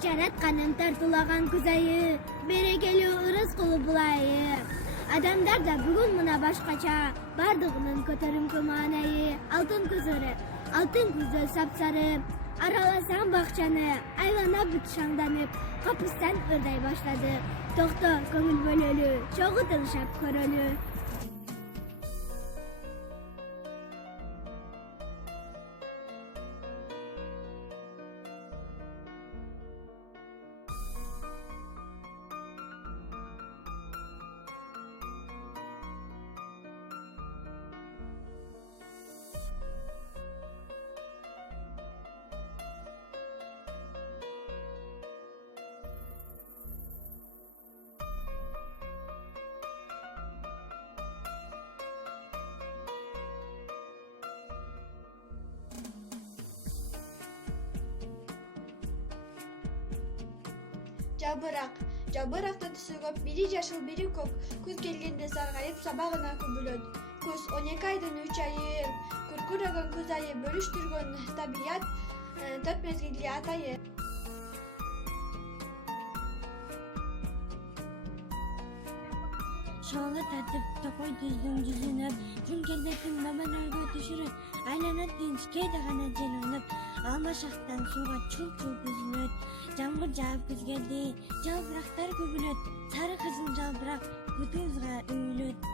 жаратканым тартуулаган күз айы, берекелүү ырыс кылып булайы. Адамдар да бүгүн мына башкача, бардыгынын көтөрүмкү маанайы. Алтын көзөрү, алтын күздө сапсары, араласаң бакчаны, айлана бүт шаңданып, капыстан ырдай баштады. Токто, көңүл бөлөлү, чогуу тыншап көрөлү. Жалбыракта түсү көп, бири жашыл, бири көк. Күз келгенде саргайып, сабагына күбөлөт. Күз 12 айдын 3 айы, күркүрөгөн күз айы, бөлүштүргөн табият, 4 мезгилди атайы. Шоңы тартып, токой түздүң жүзүнөн, күн келбетин номен өргө түшүрөт, айланат тынч, кээде гана жел ойноп, алма шактан сууга чулчулуп үзүлөт. Жамгыр жаап күз келди, жалбырактар күбөлөт, сары кызыл жалбырак бутубузга үйүлөт.